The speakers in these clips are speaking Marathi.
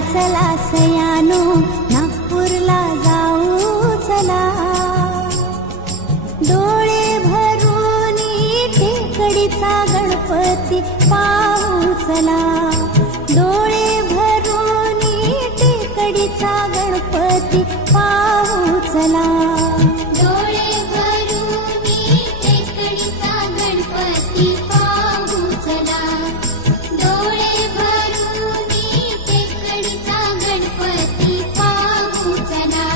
चला सयानो नागपूरला जाऊ चला. डोळे भरून टेकडीचा गणपती पाहू चला. डोळे भरून टेकडीचा गणपती पाहू चला. डोळे भरून टेकडीचा गणपती पाहू चला. डोळे भरून टेकडीचा गणपती पाहू चला.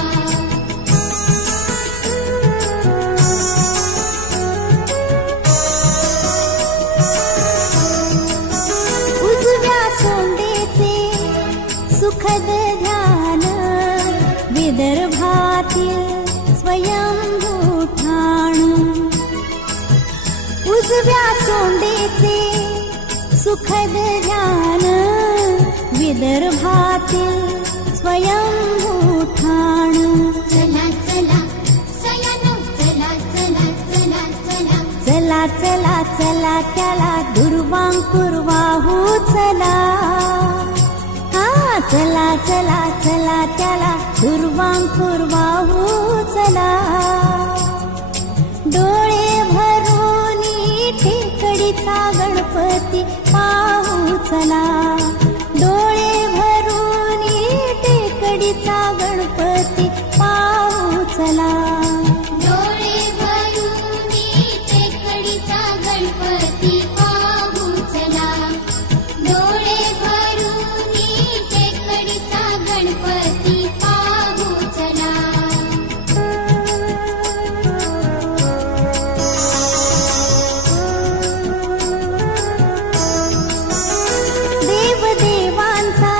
उजव्या सोंडेचे सुखद ध्यान विदर्भातील स्वयंभू ठाण. उजव्या सोंडेचे सुखद ध्यान विदर्भातील स्वयंभू ठाण. चला चला सयानो चला चला चला चला. चला चला चला त्याला दुर्वांकुर वाहू चला. हा चला चला चला त्याला दुर्वांकुर वाहू चला. डोळे भरून टेकडीचा गणपती पाहू चला. डोळे भरून टेकडीचा गणपती पाहू चला. डोळे भरून टेकडीचा गणपती पाहू चला. डोळे भरून टेकडीचा गणपती पाहू चला. देवदेवांचा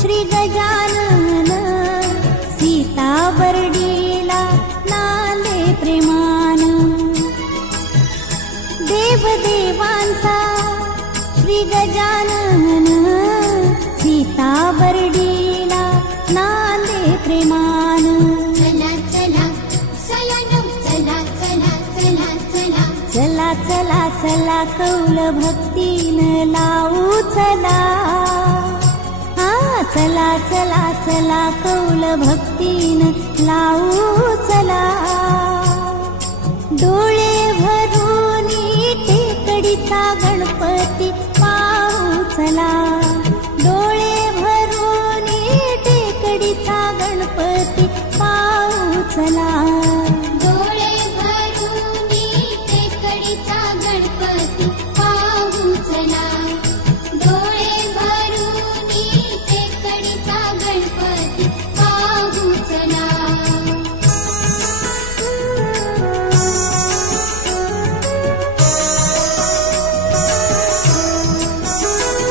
श्री गजानन सीता बर्डीला नांदे प्रेमान. देवदेवांचा श्री गजानन सीता बर्डीला नांदे प्रेमान. चला चला सयानो चला चला चला चला. चला चला चला कौल भक्तीनं लावू चला. हा चला चला चला कौल भक्तीनं लावू चला. डोळे भरून टेकडीचा गणपती पाहू चला. डोळे भरून टेकडीचा गणपती पाहू चला. डोळे भरून टेकडीचा गणपती पाहू चला. डोळे भरून टेकडीचा गणपती पाहू चला.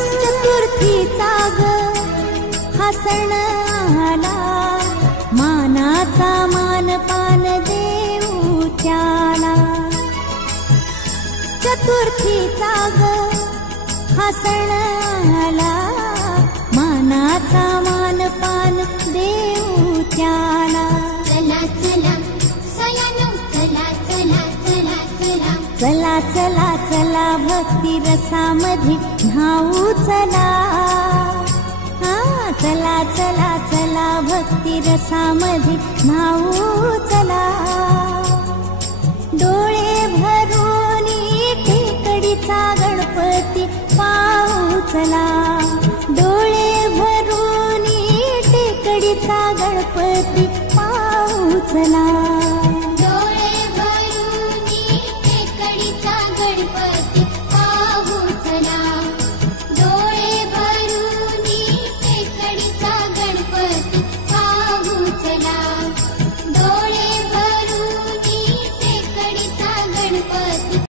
चतुर्थीचा ग हा सण आला. मानाचा मानपान देऊ त्याला. चतुर्थीचा ग हा सण आला. मानाचा मानपान देऊ त्याला. चला चला सयानो चला चला चला चला. चला चला चला भक्ती रसामध्ये न्हावू चला. हा चला चला चला भक्ती रसामध्ये न्हावू चला. डोळे भरून टेकडीचा गणपती पाहू चला.